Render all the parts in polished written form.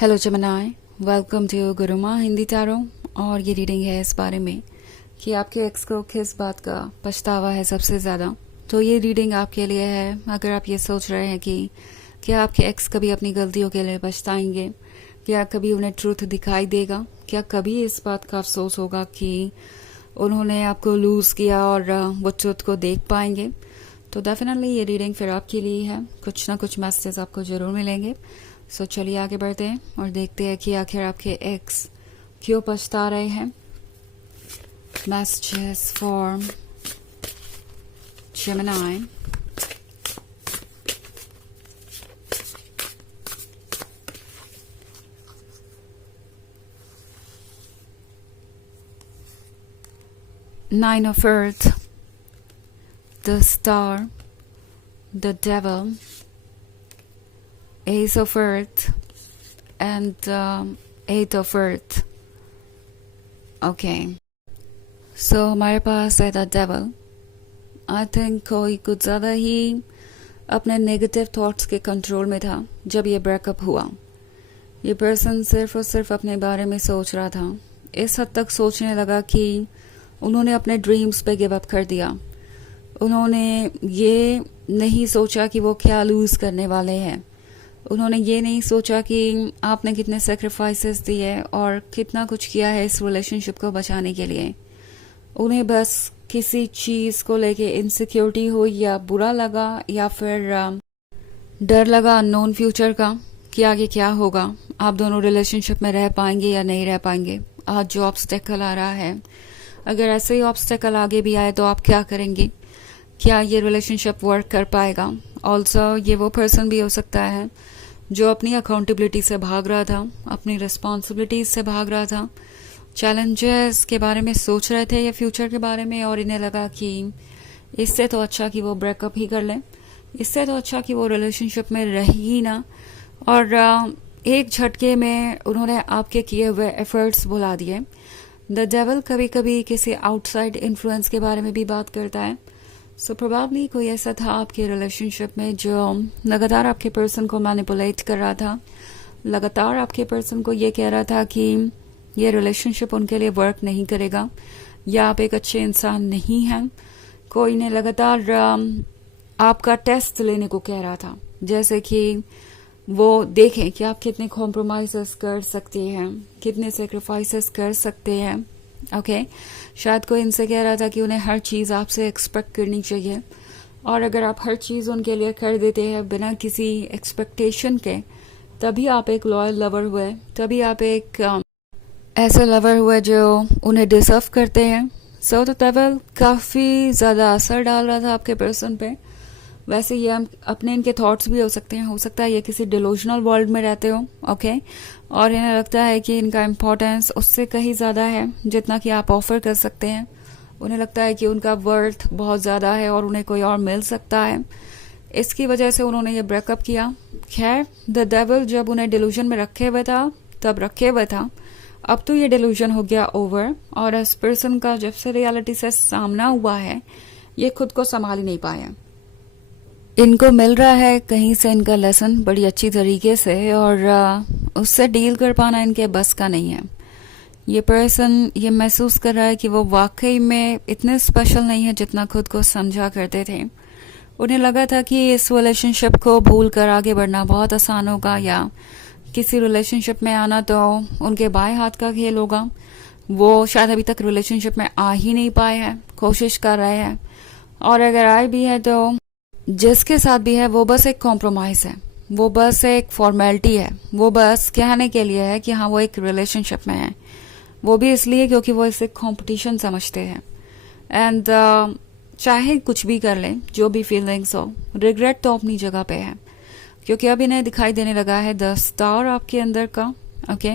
Hello जमनाय, welcome to Guruma Hindi tarot. और ये रीडिंग है इस बारे में कि आपके एक्स को किस बात का पछतावा है सबसे ज़्यादा। तो ये रीडिंग आपके लिए है अगर आप ये सोच रहे हैं कि क्या आपके एक्स कभी अपनी गलतियों के लिए पछताएंगे, क्या कभी उन्हें ट्रूथ दिखाई देगा, क्या कभी इस बात का अफसोस होगा कि उन्होंने आपको लूज़ किया और वो ट्रूथ को देख पाएंगे। तो डेफिनेटली ये रीडिंग फिर आपके लिए है, कुछ ना कुछ मैसेज आपको ज़रूर मिलेंगे। सो चलिए आगे बढ़ते हैं और देखते हैं कि आखिर आपके एक्स क्यों पछता रहे हैं। Messages for Gemini. Nine of Earth, the Star, the Devil, Ace of Earth, and Eight of Earth. Okay. So हमारे पास है द डेवल। आई थिंक कोई कुछ ज़्यादा ही अपने नेगेटिव थॉट्स के कंट्रोल में था जब ये ब्रेकअप हुआ। ये पर्सन सिर्फ और सिर्फ अपने बारे में सोच रहा था, इस हद तक सोचने लगा कि उन्होंने अपने ड्रीम्स पे गिव अप कर दिया। उन्होंने ये नहीं सोचा कि वो क्या लूज़ करने वाले हैं। उन्होंने ये नहीं सोचा कि आपने कितने सेक्रीफाइसेस दिए और कितना कुछ किया है इस रिलेशनशिप को बचाने के लिए। उन्हें बस किसी चीज़ को लेके इनसिक्योरिटी हुई या बुरा लगा या फिर डर लगा अननोन फ्यूचर का कि आगे क्या होगा, आप दोनों रिलेशनशिप में रह पाएंगे या नहीं रह पाएंगे। आज जो ऑब्स्टेकल आ रहा है, अगर ऐसे ही ऑब्स्टेकल आगे भी आए तो आप क्या करेंगे, क्या ये रिलेशनशिप वर्क कर पाएगा। ऑल्सो ये वो पर्सन भी हो सकता है जो अपनी अकाउंटेबिलिटी से भाग रहा था, अपनी रिस्पॉन्सिबिलिटीज से भाग रहा था, चैलेंजेस के बारे में सोच रहे थे या फ्यूचर के बारे में, और इन्हें लगा कि इससे तो अच्छा कि वो ब्रेकअप ही कर लें, इससे तो अच्छा कि वो रिलेशनशिप में रह ही ना। और एक झटके में उन्होंने आपके किए हुए एफर्ट्स भुला दिए। द डेविल कभी कभी किसी आउटसाइड इन्फ्लुएंस के बारे में भी बात करता है। सो प्रोबेबली कोई ऐसा था आपके रिलेशनशिप में जो लगातार आपके पर्सन को मैनिपुलेट कर रहा था, लगातार आपके पर्सन को ये कह रहा था कि ये रिलेशनशिप उनके लिए वर्क नहीं करेगा या आप एक अच्छे इंसान नहीं हैं। कोई ने लगातार आपका टेस्ट लेने को कह रहा था, जैसे कि वो देखें कि आप कितने कॉम्प्रोमाइजेस कर सकते हैं, कितने सेक्रीफाइसेस कर सकते हैं। ओके शायद कोई इनसे कह रहा था कि उन्हें हर चीज़ आपसे एक्सपेक्ट करनी चाहिए, और अगर आप हर चीज़ उनके लिए कर देते हैं बिना किसी एक्सपेक्टेशन के, तभी आप एक लॉयल लवर हुए, तभी आप एक ऐसे लवर हुए जो उन्हें डिजर्व करते हैं। सो द डेविल काफ़ी ज़्यादा असर डाल रहा था आपके पर्सन पे। वैसे ये हम अपने इनके थॉट्स भी हो सकते हैं, हो सकता है ये किसी डिलूजनल वर्ल्ड में रहते हो। ओके और इन्हें लगता है कि इनका इम्पोर्टेंस उससे कहीं ज़्यादा है जितना कि आप ऑफर कर सकते हैं। उन्हें लगता है कि उनका वर्थ बहुत ज़्यादा है और उन्हें कोई और मिल सकता है, इसकी वजह से उन्होंने ये ब्रेकअप किया। खैर द डेविल जब उन्हें डिलूजन में रखे हुए था तब रखे हुए था, अब तो ये डिलूजन हो गया ओवर, और इस पर्सन का जब से रियलिटी से सामना हुआ है ये खुद को संभाल ही नहीं पाया। इनको मिल रहा है कहीं से इनका लेसन बड़ी अच्छी तरीके से, और उससे डील कर पाना इनके बस का नहीं है। ये पर्सन ये महसूस कर रहा है कि वो वाकई में इतने स्पेशल नहीं है जितना खुद को समझा करते थे। उन्हें लगा था कि इस रिलेशनशिप को भूल कर आगे बढ़ना बहुत आसान होगा, या किसी रिलेशनशिप में आना तो उनके बाएं हाथ का खेल होगा। वो शायद अभी तक रिलेशनशिप में आ ही नहीं पाए हैं, कोशिश कर रहे हैं, और अगर आए भी है तो जिसके साथ भी है वो बस एक कॉम्प्रोमाइज़ है, वो बस एक फॉर्मेलिटी है, वो बस कहने के लिए है कि हाँ वो एक रिलेशनशिप में है। वो भी इसलिए क्योंकि वो इसे कंपटीशन समझते हैं। एंड चाहे कुछ भी कर लें, जो भी फीलिंग्स हो, रिग्रेट तो अपनी जगह पे है, क्योंकि अब इन्हें दिखाई देने लगा है द स्टार आपके अंदर का। ओके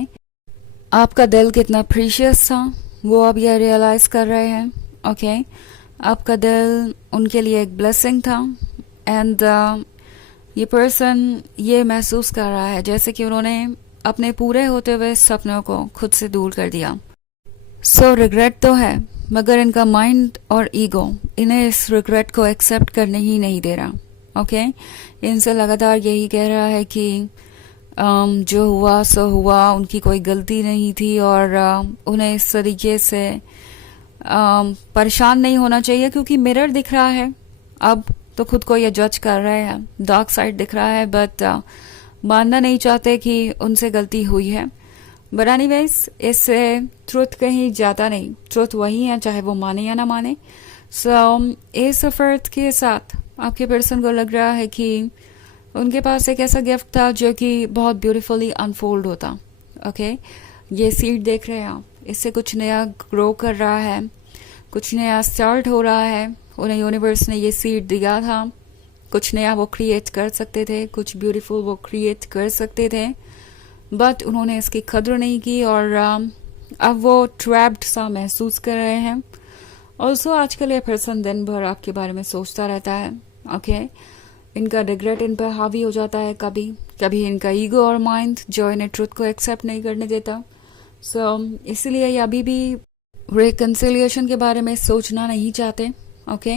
आपका दिल कितना प्रीशियस था वो अब ये रियलाइज कर रहे हैं। ओके आपका दिल उनके लिए एक ब्लेसिंग था, एंड ये पर्सन ये महसूस कर रहा है जैसे कि उन्होंने अपने पूरे होते हुए सपनों को खुद से दूर कर दिया। सो रिग्रेट तो है, मगर इनका माइंड और ईगो इन्हें इस रिग्रेट को एक्सेप्ट करने ही नहीं दे रहा। ओके इनसे लगातार यही कह रहा है कि जो हुआ सो हुआ, उनकी कोई गलती नहीं थी और उन्हें इस तरीके से परेशान नहीं होना चाहिए, क्योंकि मिरर दिख रहा है अब तो खुद को ये जज कर रहे हैं, डार्क साइड दिख रहा है, बट मानना नहीं चाहते कि उनसे गलती हुई है। बट एनीवेज, इससे ट्रुथ कहीं जाता नहीं, ट्रुथ वही है चाहे वो माने या ना माने। सो इस एफर्ट के साथ आपके पर्सन को लग रहा है कि उनके पास एक ऐसा गिफ्ट था जो कि बहुत ब्यूटीफुली अनफोल्ड होता। ओके, ये सीड देख रहे हैं आप, इससे कुछ नया ग्रो कर रहा है, कुछ नया स्टार्ट हो रहा है। उन्हें यूनिवर्स ने ये सीड दिया था, कुछ नया वो क्रिएट कर सकते थे, कुछ ब्यूटीफुल वो क्रिएट कर सकते थे, बट उन्होंने इसकी कद्र नहीं की और अब वो ट्रैप्ड सा महसूस कर रहे हैं। ऑल्सो आजकल ये पर्सन दिन भर आपके बारे में सोचता रहता है। ओके, इनका रिग्रेट इन पर हावी हो जाता है, कभी कभी इनका ईगो और माइंड जो इन्हें ट्रुथ को एक्सेप्ट नहीं करने देता। सो इसलिए ये अभी भी रिकन्सिलिएशन के बारे में सोचना नहीं चाहते। ओके,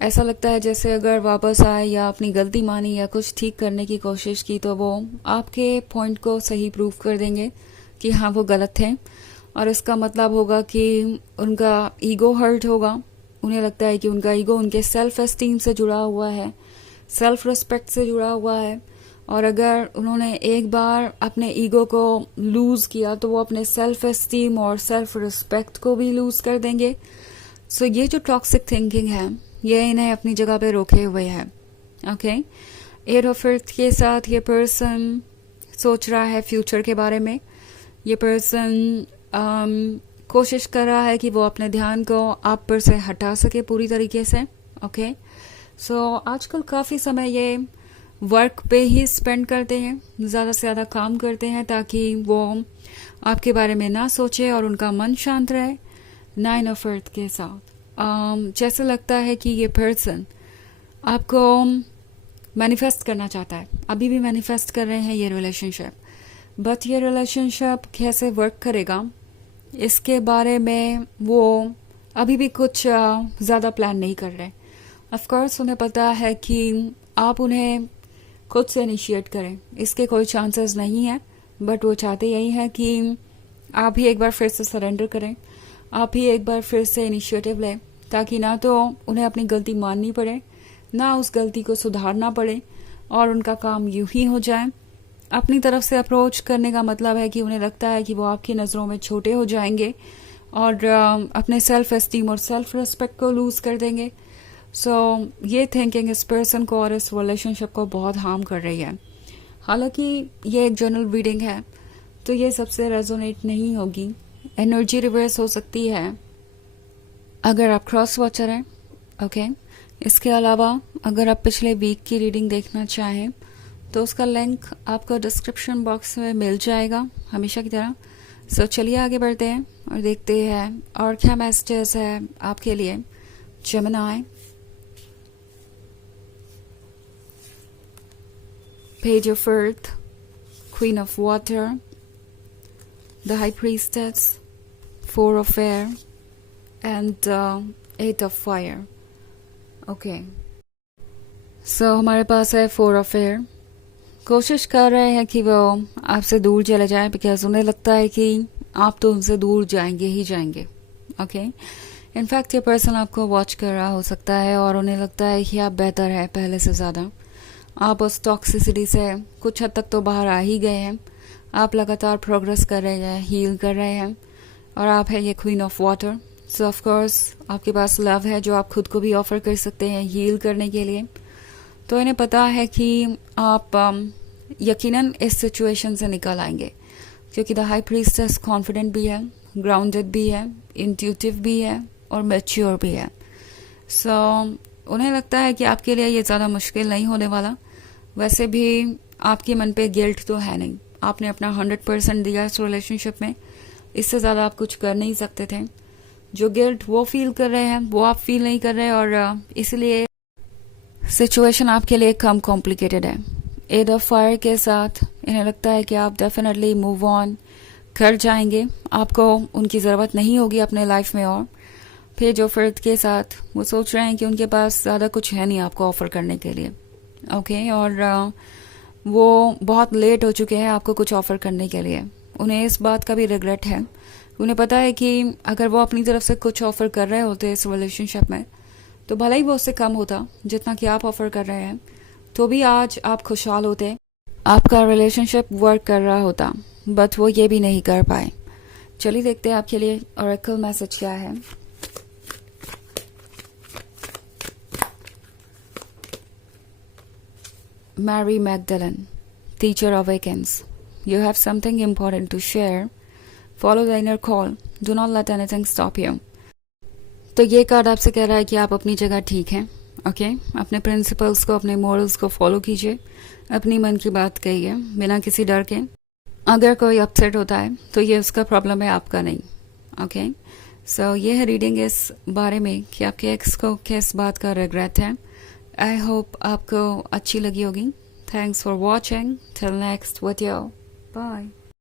ऐसा लगता है जैसे अगर वापस आए या अपनी गलती मानी या कुछ ठीक करने की कोशिश की तो वो आपके पॉइंट को सही प्रूव कर देंगे कि हाँ वो गलत थे, और इसका मतलब होगा कि उनका ईगो हर्ट होगा। उन्हें लगता है कि उनका ईगो उनके सेल्फ एस्टीम से जुड़ा हुआ है, सेल्फ रिस्पेक्ट से जुड़ा हुआ है, और अगर उन्होंने एक बार अपने ईगो को लूज किया तो वो अपने सेल्फ एस्टीम और सेल्फ रिस्पेक्ट को भी लूज कर देंगे। सो ये जो टॉक्सिक थिंकिंग है ये इन्हें अपनी जगह पे रोके हुए है। ओके, एट ऑफ अर्थ के साथ ये पर्सन सोच रहा है फ्यूचर के बारे में। ये पर्सन कोशिश कर रहा है कि वो अपने ध्यान को आप पर से हटा सके पूरी तरीके से। ओके, सो आजकल काफ़ी समय ये वर्क पे ही स्पेंड करते हैं, ज़्यादा से ज़्यादा काम करते हैं ताकि वो आपके बारे में ना सोचे और उनका मन शांत रहे। 9 ऑफ अर्थ के साथ जैसे लगता है कि ये पर्सन आपको मैनिफेस्ट करना चाहता है, अभी भी मैनिफेस्ट कर रहे हैं ये रिलेशनशिप, बट ये रिलेशनशिप कैसे वर्क करेगा इसके बारे में वो अभी भी कुछ ज़्यादा प्लान नहीं कर रहे। ऑफ कोर्स उन्हें पता है कि आप उन्हें खुद से इनिशिएट करें इसके कोई चांसेस नहीं है, बट वो चाहते यही है कि आप ही एक बार फिर से सरेंडर करें, आप ही एक बार फिर से इनिशिएटिव लें, ताकि ना तो उन्हें अपनी गलती माननी पड़े, ना उस गलती को सुधारना पड़े, और उनका काम यूं ही हो जाए। अपनी तरफ से अप्रोच करने का मतलब है कि उन्हें लगता है कि वो आपकी नज़रों में छोटे हो जाएंगे और अपने सेल्फ एस्टीम और सेल्फ रिस्पेक्ट को लूज कर देंगे। सो ये थिंकिंग इस पर्सन को और इस रिलेशनशिप को बहुत हार्म कर रही है। हालांकि ये एक जनरल रीडिंग है तो ये सबसे रेजोनेट नहीं होगी, एनर्जी रिवर्स हो सकती है अगर आप क्रॉस वॉचर हैं। ओके, इसके अलावा अगर आप पिछले वीक की रीडिंग देखना चाहें तो उसका लिंक आपको डिस्क्रिप्शन बॉक्स में मिल जाएगा हमेशा की तरह। सो चलिए आगे बढ़ते हैं और देखते हैं और क्या मैसेजेस है आपके लिए Gemini. Page of earth, queen of water, the high priestess, 4 of air and 8 of fire. Okay, so हमारे पास है 4 of air। कोशिश कर रहे हैं कि वो आपसे दूर चले जाएं बिकॉज उन्हें लगता है कि आप तो उनसे दूर जाएंगे ही जाएंगे। ओके, इनफैक्ट ये पर्सन आपको वॉच कर रहा हो सकता है और उन्हें लगता है कि आप बेहतर है पहले से ज़्यादा, आप उस टॉक्सिसिटी से कुछ हद तक तो बाहर आ ही गए हैं, आप लगातार प्रोग्रेस कर रहे हैं, हील कर रहे हैं, और आप है ये queen of water. So of course आपके पास लव है जो आप खुद को भी ऑफर कर सकते हैं हील करने के लिए। तो इन्हें पता है कि आप यकीनन इस सिचुएशन से निकल आएंगे क्योंकि द हाई प्रीस्टेस कॉन्फिडेंट भी है, ग्राउंडेड भी है, इंट्यूटिव भी है और मैच्योर भी है। सो उन्हें लगता है कि आपके लिए ये ज़्यादा मुश्किल नहीं होने वाला। वैसे भी आपके मन पे गिल्ट तो है नहीं, आपने अपना 100% दिया इस रिलेशनशिप में, इससे ज़्यादा आप कुछ कर नहीं सकते थे। जो गिल्ट वो फील कर रहे हैं वो आप फील नहीं कर रहे और इसलिए सिचुएशन आपके लिए कम कॉम्प्लिकेटेड है। एट ऑफ फायर के साथ इन्हें लगता है कि आप डेफिनेटली मूव ऑन कर जाएंगे, आपको उनकी ज़रूरत नहीं होगी अपने लाइफ में। और पेज ऑफ अर्थ के साथ वो सोच रहे हैं कि उनके पास ज़्यादा कुछ है नहीं आपको ऑफर करने के लिए। ओके, और वो बहुत लेट हो चुके हैं आपको कुछ ऑफ़र करने के लिए। उन्हें इस बात का भी रिग्रेट है। उन्हें पता है कि अगर वो अपनी तरफ से कुछ ऑफ़र कर रहे होते इस रिलेशनशिप में, तो भले ही वो उससे कम होता जितना कि आप ऑफ़र कर रहे हैं, तो भी आज आप खुशहाल होते, आपका रिलेशनशिप वर्क कर रहा होता, बट वो ये भी नहीं कर पाए। चलिए देखते हैं आपके लिए ऑरेकल मैसेज क्या है। Mary Magdalene, teacher awakens. You have something important to share. Follow the inner call. Do not let anything stop you. तो ये कार्ड आपसे कह रहा है कि आप अपनी जगह ठीक हैं, ओके? अपने प्रिंसिपल्स को, अपने मॉरल्स को फॉलो कीजिए, अपनी मन की बात कहिए बिना किसी डर के। अगर कोई अपसेट होता है तो ये उसका प्रॉब्लम है, आपका नहीं, ओके? सो ये है रीडिंग इस बारे में कि आपके एक्स को किस बात का रिग्रेट है। आई होप आपको अच्छी लगी होगी। Thanks for watching. Till next video, bye.